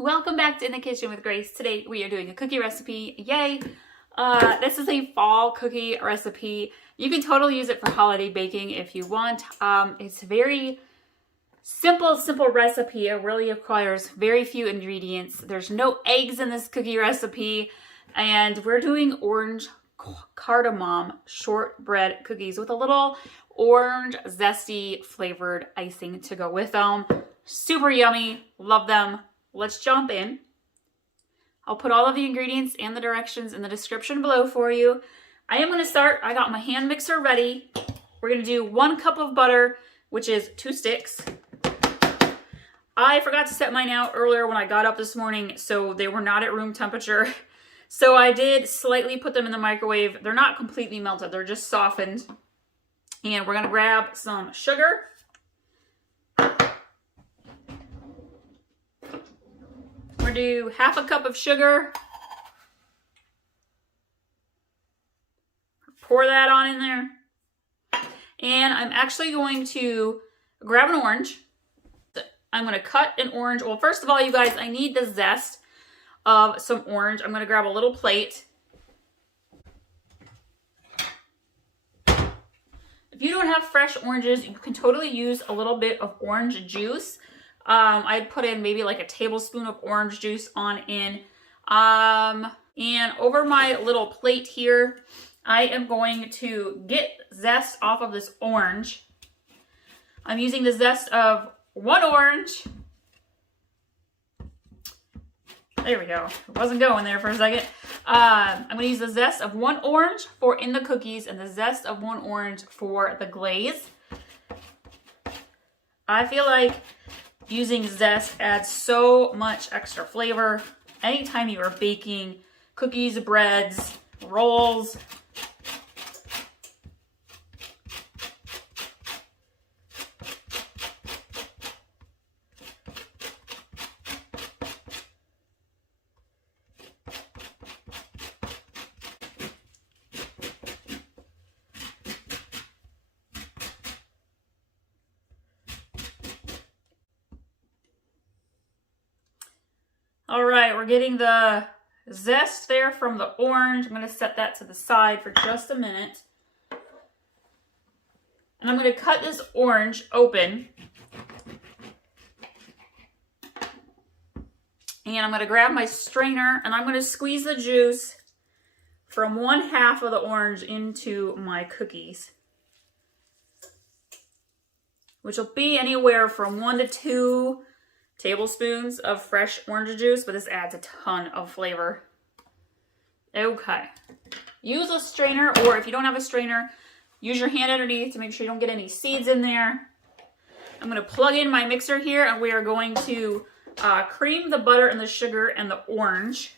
Welcome back to In the Kitchen with Grace. Today we are doing a cookie recipe. Yay! This is a fall cookie recipe. You can totally use it for holiday baking if you want. It's a very simple recipe. It really requires very few ingredients. There's no eggs in this cookie recipe. And we're doing orange cardamom shortbread cookies with a little orange zesty flavored icing to go with them. Super yummy. Love them. Let's jump in. I'll put all of the ingredients and the directions in the description below for you. I am going to start. I got my hand mixer ready. We're going to do 1 cup of butter, which is 2 sticks. I forgot to set mine out earlier when I got up this morning, so they were not at room temperature. So I did slightly put them in the microwave. They're not completely melted. They're just softened. And we're going to grab some sugar. We're going to do 1/2 cup of sugar. Pour that on in there. And I'm actually going to grab an orange. I'm going to cut an orange. Well, first of all, you guys, I need the zest of some orange. I'm going to grab a little plate. If you don't have fresh oranges, you can totally use a little bit of orange juice. I'd put in maybe like a tablespoon of orange juice on in. And over my little plate here, I am going to get zest off of this orange. I'm using the zest of 1 orange. There we go. It wasn't going there for a second. I'm going to use the zest of 1 orange for in the cookies and the zest of 1 orange for the glaze. I feel like using zest adds so much extra flavor. Anytime you are baking cookies, breads, rolls. All right, we're getting the zest there from the orange. I'm going to set that to the side for just a minute. And I'm going to cut this orange open. And I'm going to grab my strainer and I'm going to squeeze the juice from 1/2 of the orange into my cookies, which will be anywhere from 1 to 2 tablespoons of fresh orange juice, but this adds a ton of flavor. Okay. Use a strainer, or if you don't have a strainer, use your hand underneath to make sure you don't get any seeds in there. I'm going to plug in my mixer here, and we are going to cream the butter and the sugar and the orange.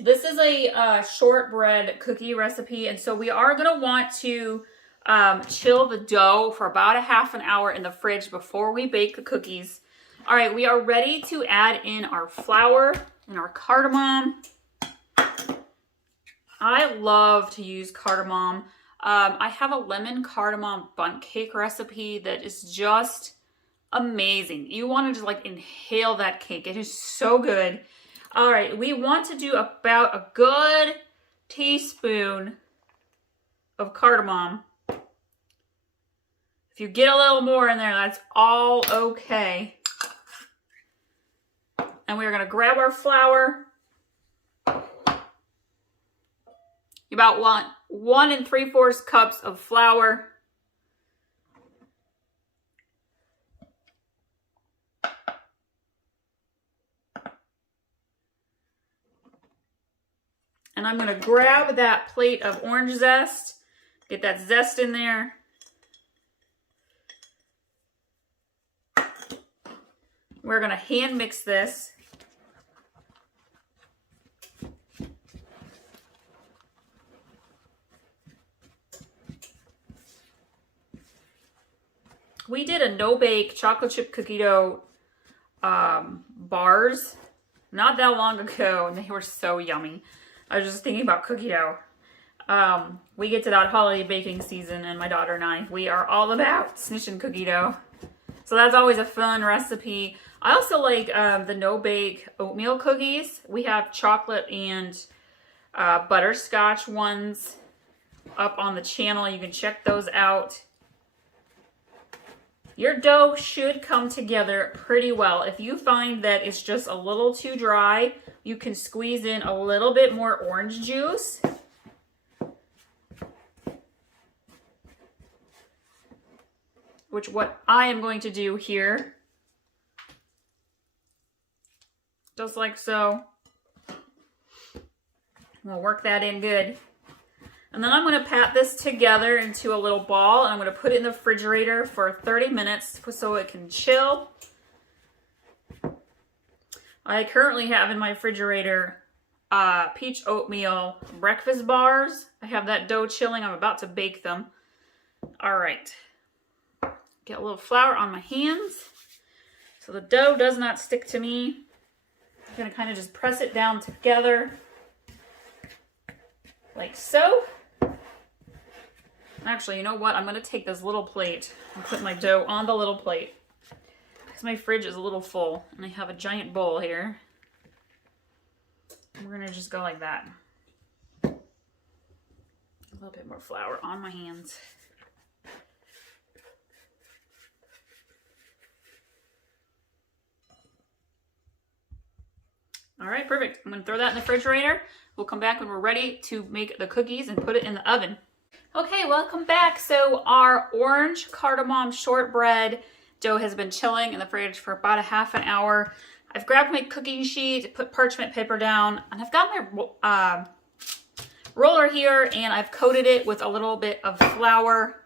This is a shortbread cookie recipe, and so we are going to want to chill the dough for about 1/2 hour in the fridge before we bake the cookies. All right, we are ready to add in our flour and our cardamom. I love to use cardamom. I have a lemon cardamom bundt cake recipe that is just amazing. You want to just like inhale that cake. It is so good. All right, we want to do about a good teaspoon of cardamom. If you get a little more in there, that's all okay. And we're going to grab our flour. About 1 3/4 cups of flour. And I'm going to grab that plate of orange zest, get that zest in there. We're going to hand mix this. We did a no-bake chocolate chip cookie dough bars not that long ago, and they were so yummy. I was just thinking about cookie dough. we get to that holiday baking season, and my daughter and I, we are all about snitching cookie dough. So that's always a fun recipe. I also like the no-bake oatmeal cookies. We have chocolate and butterscotch ones up on the channel. You can check those out. Your dough should come together pretty well. If you find that it's just a little too dry, you can squeeze in a little bit more orange juice. Which what I am going to do here. Just like so. We'll work that in good. And then I'm going to pat this together into a little ball, and I'm going to put it in the refrigerator for 30 minutes so it can chill. I currently have in my refrigerator peach oatmeal breakfast bars. I have that dough chilling. I'm about to bake them. All right. Get a little flour on my hands so the dough does not stick to me. I'm going to kind of just press it down together like so. Actually, you know what? I'm going to take this little plate and put my dough on the little plate because my fridge is a little full and I have a giant bowl here. We're going to just go like that. A little bit more flour on my hands. All right, perfect. I'm going to throw that in the refrigerator. We'll come back when we're ready to make the cookies and put it in the oven. Okay, welcome back. So our orange cardamom shortbread dough has been chilling in the fridge for about a half an hour. I've grabbed my cookie sheet, put parchment paper down, and I've got my roller here, and I've coated it with a little bit of flour.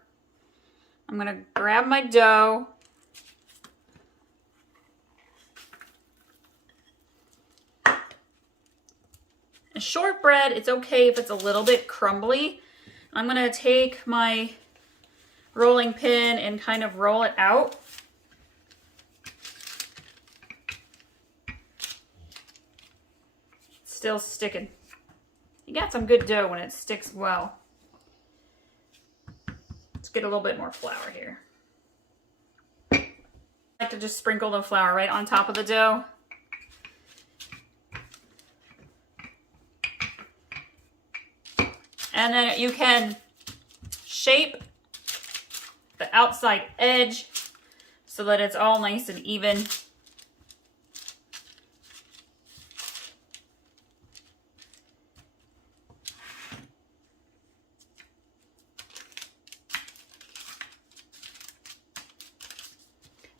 I'm going to grab my dough. And shortbread, it's okay if it's a little bit crumbly. I'm going to take my rolling pin and kind of roll it out. It's still sticking. You got some good dough when it sticks well. Let's get a little bit more flour here. I like to just sprinkle the flour right on top of the dough. And then you can shape the outside edge so that it's all nice and even.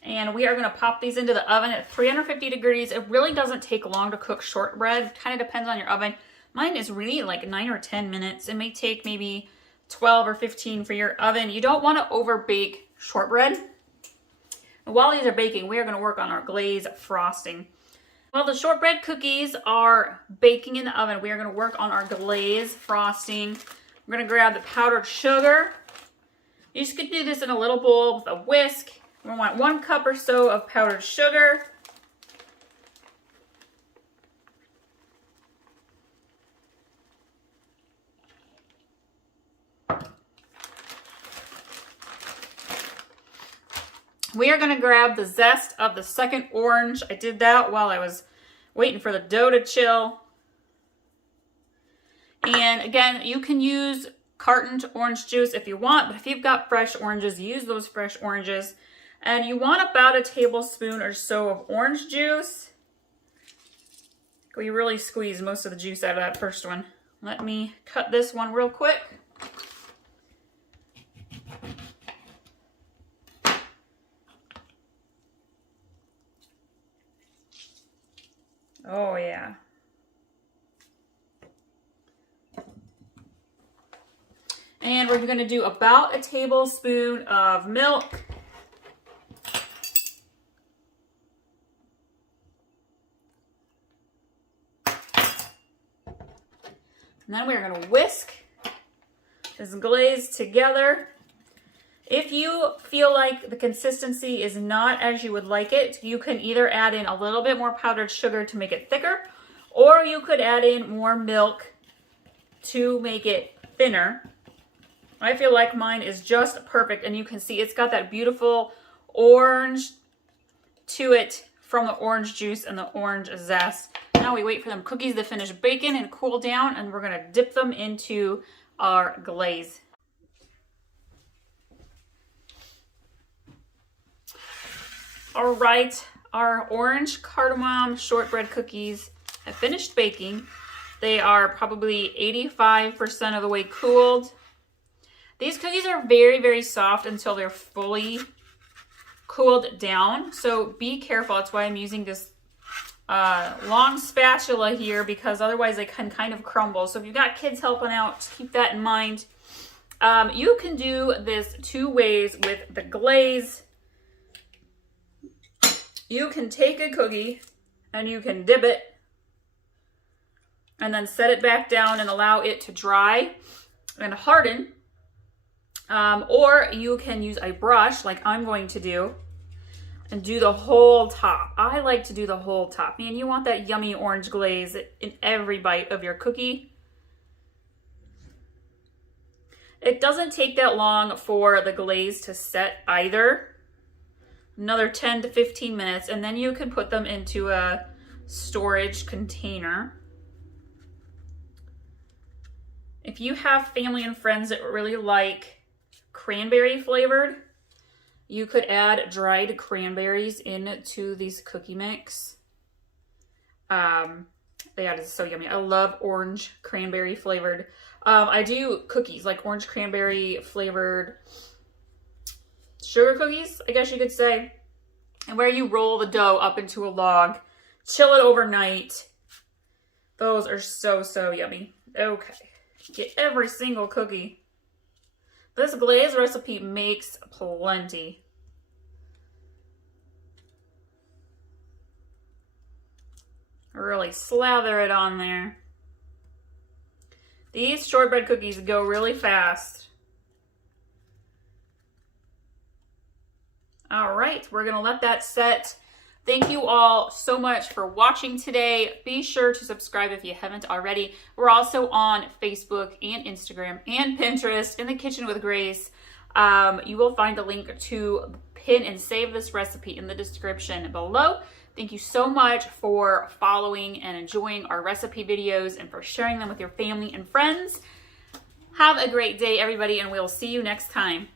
And we are going to pop these into the oven at 350 degrees. It really doesn't take long to cook shortbread. Kind of depends on your oven. Mine is really like 9 or 10 minutes. It may take maybe 12 or 15 for your oven. You don't want to overbake shortbread. And while these are baking, we are going to work on our glaze frosting. While the shortbread cookies are baking in the oven, we are going to work on our glaze frosting. We're going to grab the powdered sugar. You just could do this in a little bowl with a whisk. We want 1 cup or so of powdered sugar. We are going to grab the zest of the second orange. I did that while I was waiting for the dough to chill. And again, you can use cartoned orange juice if you want, but if you've got fresh oranges, use those fresh oranges. And you want about a tablespoon or so of orange juice. We really squeeze most of the juice out of that first one. Let me cut this one real quick. Oh yeah. And we're going to do about a tablespoon of milk. And then we're going to whisk this glaze together. If you feel like the consistency is not as you would like it, you can either add in a little bit more powdered sugar to make it thicker, or you could add in more milk to make it thinner. I feel like mine is just perfect, and you can see it's got that beautiful orange to it from the orange juice and the orange zest. Now we wait for them cookies to finish baking and cool down, and we're gonna dip them into our glaze. All right, our orange cardamom shortbread cookies have finished baking. They are probably 85% of the way cooled. These cookies are very, very soft until they're fully cooled down. So be careful. That's why I'm using this long spatula here, because otherwise they can kind of crumble. So if you've got kids helping out, keep that in mind. You can do this two ways with the glaze. You can take a cookie and you can dip it and then set it back down and allow it to dry and harden. Or you can use a brush like I'm going to do and do the whole top. I like to do the whole top. Man, you want that yummy orange glaze in every bite of your cookie. It doesn't take that long for the glaze to set either. Another 10 to 15 minutes, and then you can put them into a storage container. If you have family and friends that really like cranberry flavored, you could add dried cranberries into these cookie mix. Yeah, it is so yummy. I love orange cranberry flavored. I do cookies like orange cranberry flavored sugar cookies, I guess you could say, and where you roll the dough up into a log, chill it overnight. Those are so, so yummy. Okay, get every single cookie. This glaze recipe makes plenty. Really slather it on there. These shortbread cookies go really fast. All right, we're gonna let that set. Thank you all so much for watching today. Be sure to subscribe if you haven't already. We're also on Facebook and Instagram and Pinterest, In the Kitchen with Grace. You will find a link to pin and save this recipe in the description below. Thank you so much for following and enjoying our recipe videos and for sharing them with your family and friends. Have a great day, everybody, and we'll see you next time.